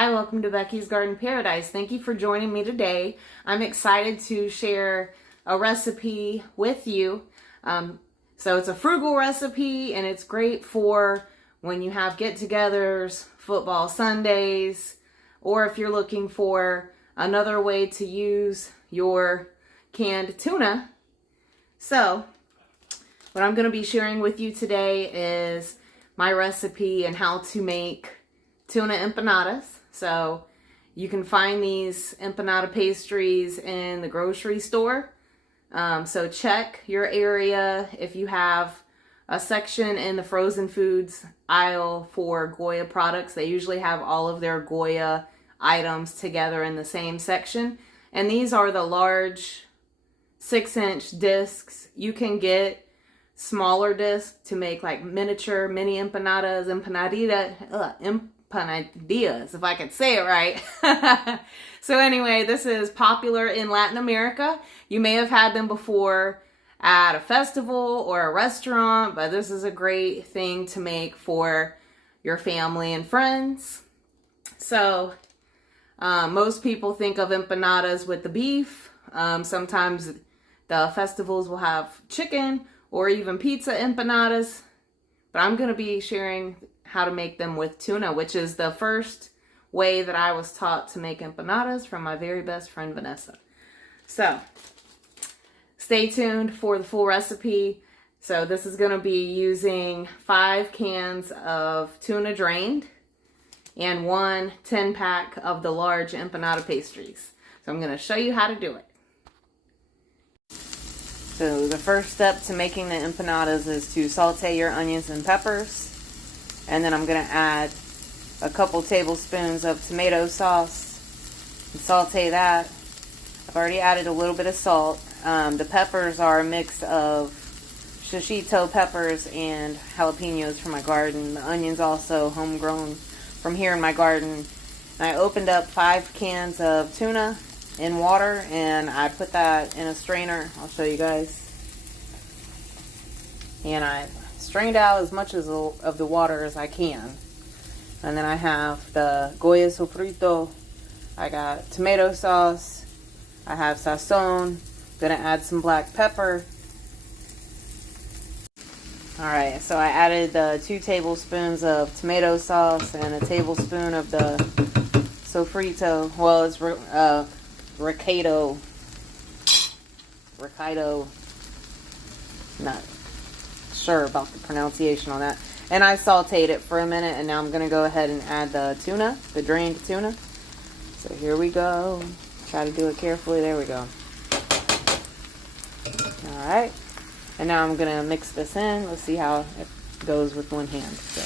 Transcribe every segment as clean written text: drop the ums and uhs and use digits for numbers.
Hi, welcome to Becky's Garden Paradise. Thank you for joining me today. I'm excited to share a recipe with you. So it's a frugal recipe and it's great for when you have get-togethers, football Sundays, or if you're looking for another way to use your canned tuna. So what I'm going to be sharing with you today is my recipe and how to make tuna empanadas. So you can find these empanada pastries in the grocery store. So check your area if you have a section in the frozen foods aisle for Goya products. They usually have all of their Goya items together in the same section. And these are the large 6-inch discs. You can get smaller discs to make like miniature mini empanadas, empanadillas, if I could say it right. So anyway, this is popular in Latin America. You may have had them before at a festival or a restaurant, but this is a great thing to make for your family and friends. So most people think of empanadas with the beef. Sometimes the festivals will have chicken or even pizza empanadas, but I'm going to be sharing how to make them with tuna, which is the first way that I was taught to make empanadas from my very best friend, Vanessa. So stay tuned for the full recipe. So this is going to be using 5 cans of tuna drained and 1 10-pack of the large empanada pastries. So I'm going to show you how to do it. So the first step to making the empanadas is to saute your onions and peppers. And then I'm going to add a couple tablespoons of tomato sauce and saute that. I've already added a little bit of salt. The peppers are a mix of shishito peppers and jalapenos from my garden. The onions also homegrown from here in my garden. And I opened up 5 cans of tuna in water and I put that in a strainer. I'll show you guys. And I strained out as much of the water as I can. And then I have the Goya sofrito. I got tomato sauce. I have sazon. Gonna add some black pepper. Alright, so I added the 2 tablespoons of tomato sauce and a tablespoon of the sofrito. Well, it's recado. Not sure about the pronunciation on that. And I sauteed it for a minute, and now I'm going to go ahead and add the tuna, the drained tuna. So here we go. Try to do it carefully. There we go. Alright. And now I'm going to mix this in. Let's see how it goes with one hand. So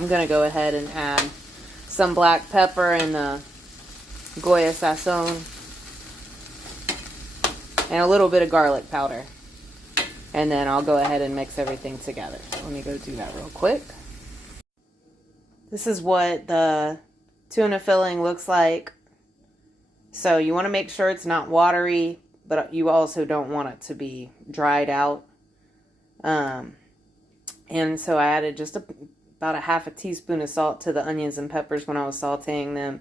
I'm going to go ahead and add some black pepper and the Goya sazon and a little bit of garlic powder. And then I'll go ahead and mix everything together. Let me go do that real quick. This is what the tuna filling looks like. So you want to make sure it's not watery, but you also don't want it to be dried out. And so I added just about a half a teaspoon of salt to the onions and peppers when I was sauteing them.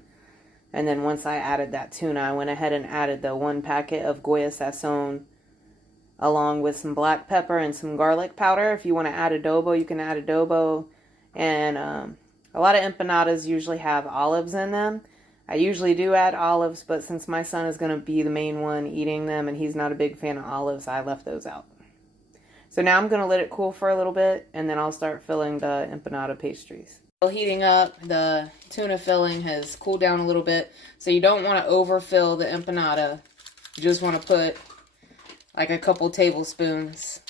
And then once I added that tuna, I went ahead and added the 1 packet of Goya sazon along with some black pepper and some garlic powder. If you want to add adobo, you can add adobo. And a lot of empanadas usually have olives in them. I usually do add olives, but since my son is going to be the main one eating them and he's not a big fan of olives, I left those out. So now I'm going to let it cool for a little bit, and then I'll start filling the empanada pastries. While heating up, the tuna filling has cooled down a little bit, so you don't want to overfill the empanada. You just want to put like a couple tablespoons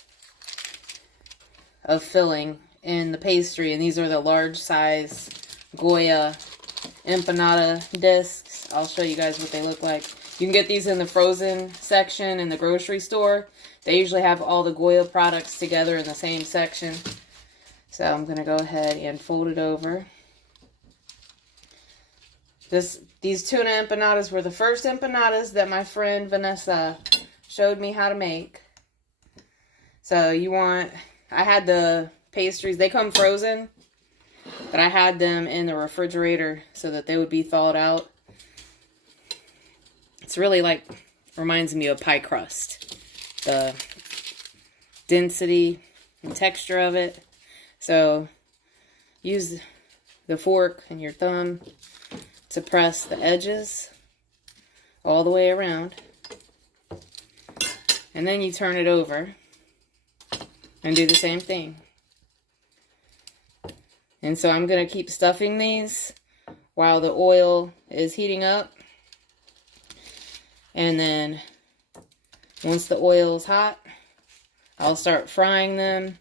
of filling in the pastry, and these are the large size Goya empanada discs. I'll show you guys what they look like. You can get these in the frozen section in the grocery store. They usually have all the Goya products together in the same section. So I'm going to go ahead and fold it over. These tuna empanadas were the first empanadas that my friend Vanessa showed me how to make. So I had the pastries. They come frozen, but I had them in the refrigerator so that they would be thawed out. It's really like, reminds me of pie crust. The density and texture of it. So use the fork and your thumb to press the edges all the way around. And then you turn it over and do the same thing. And so I'm going to keep stuffing these while the oil is heating up. And then once the oil is hot, I'll start frying them.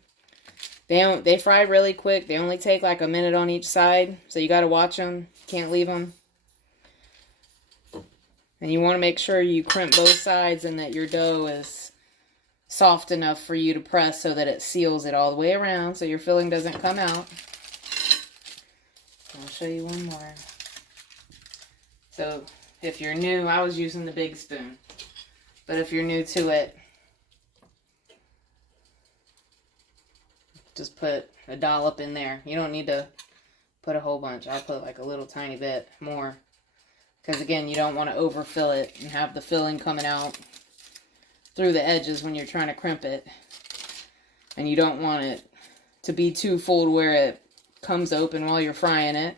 They fry really quick. They only take like a minute on each side. So you got to watch them. Can't leave them. And you want to make sure you crimp both sides and that your dough is soft enough for you to press so that it seals it all the way around so your filling doesn't come out. I'll show you one more. So if you're new, I was using the big spoon. But if you're new to it, just put a dollop in there. You don't need to put a whole bunch. I'll put like a little tiny bit more. Because again, you don't want to overfill it and have the filling coming out through the edges when you're trying to crimp it. And you don't want it to be too full to where it comes open while you're frying it.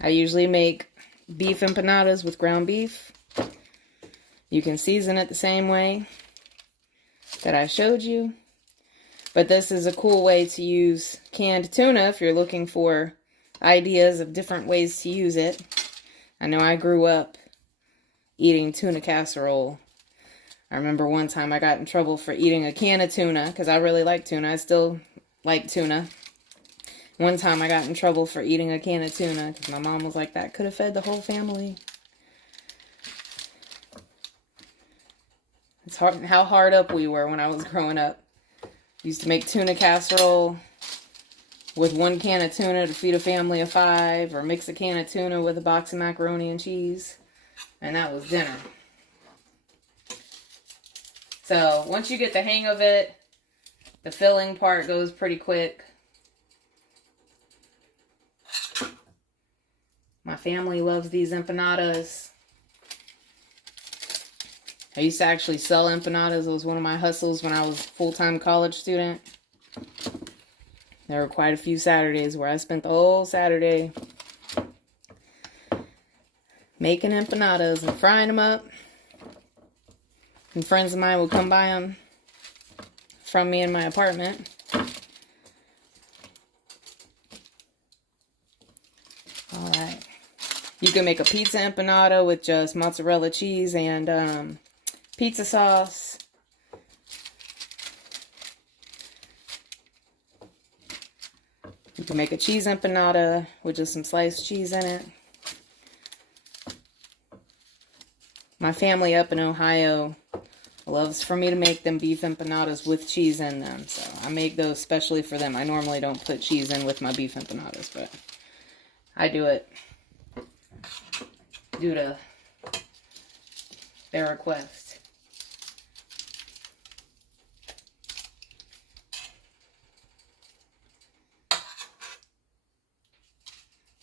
I usually make beef empanadas with ground beef. You can season it the same way that I showed you. But this is a cool way to use canned tuna if you're looking for ideas of different ways to use it. I know I grew up eating tuna casserole. I remember one time I got in trouble for eating a can of tuna because I really like tuna. I still like tuna. One time I got in trouble for eating a can of tuna because my mom was like, that could have fed the whole family. It's hard how hard up we were when I was growing up. Used to make tuna casserole with 1 can of tuna to feed a family of 5, or mix a can of tuna with a box of macaroni and cheese, and that was dinner. So once you get the hang of it, the filling part goes pretty quick. My family loves these empanadas. I used to actually sell empanadas. It was one of my hustles when I was a full-time college student. There were quite a few Saturdays where I spent the whole Saturday making empanadas and frying them up. And friends of mine would come buy them from me in my apartment. Alright. You can make a pizza empanada with just mozzarella cheese and pizza sauce. You can make a cheese empanada with just some sliced cheese in it. My family up in Ohio loves for me to make them beef empanadas with cheese in them. So I make those specially for them. I normally don't put cheese in with my beef empanadas, but I do it due to their request.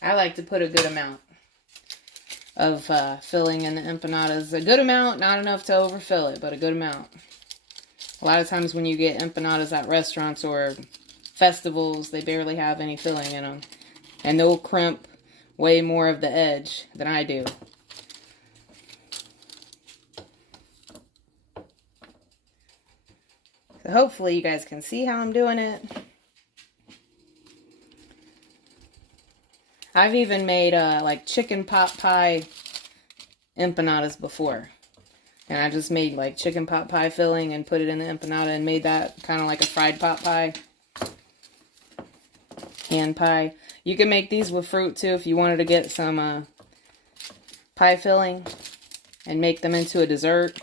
I like to put a good amount of filling in the empanadas. A good amount, not enough to overfill it, but a good amount. A lot of times when you get empanadas at restaurants or festivals, they barely have any filling in them. And they'll crimp way more of the edge than I do. So hopefully you guys can see how I'm doing it. I've even made like chicken pot pie empanadas before. And I just made like chicken pot pie filling and put it in the empanada and made that kind of like a fried pot pie. Hand pie. You can make these with fruit too if you wanted to get some pie filling and make them into a dessert.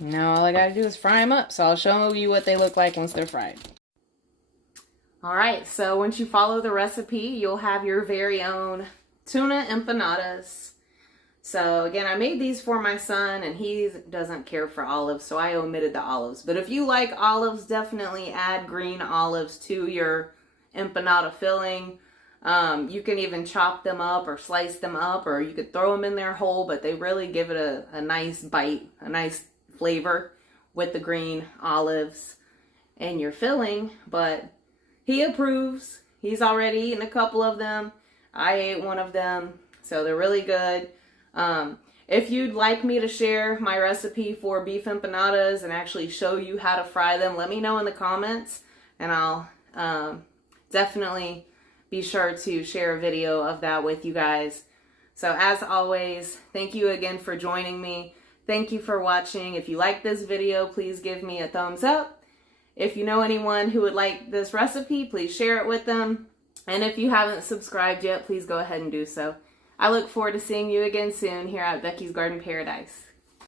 Now all I gotta do is fry them up. So I'll show you what they look like once they're fried. Alright, so once you follow the recipe, you'll have your very own tuna empanadas. So again, I made these for my son, and he doesn't care for olives, so I omitted the olives. But if you like olives, definitely add green olives to your empanada filling. You can even chop them up or slice them up, or you could throw them in there whole, but they really give it a nice bite, a nice flavor with the green olives and your filling. But he approves. He's already eaten a couple of them. I ate one of them, so they're really good. If you'd like me to share my recipe for beef empanadas and actually show you how to fry them, let me know in the comments, and I'll definitely be sure to share a video of that with you guys. So as always, thank you again for joining me. Thank you for watching. If you like this video, please give me a thumbs up. If you know anyone who would like this recipe, please share it with them. And if you haven't subscribed yet, please go ahead and do so. I look forward to seeing you again soon here at Becky's Garden Paradise.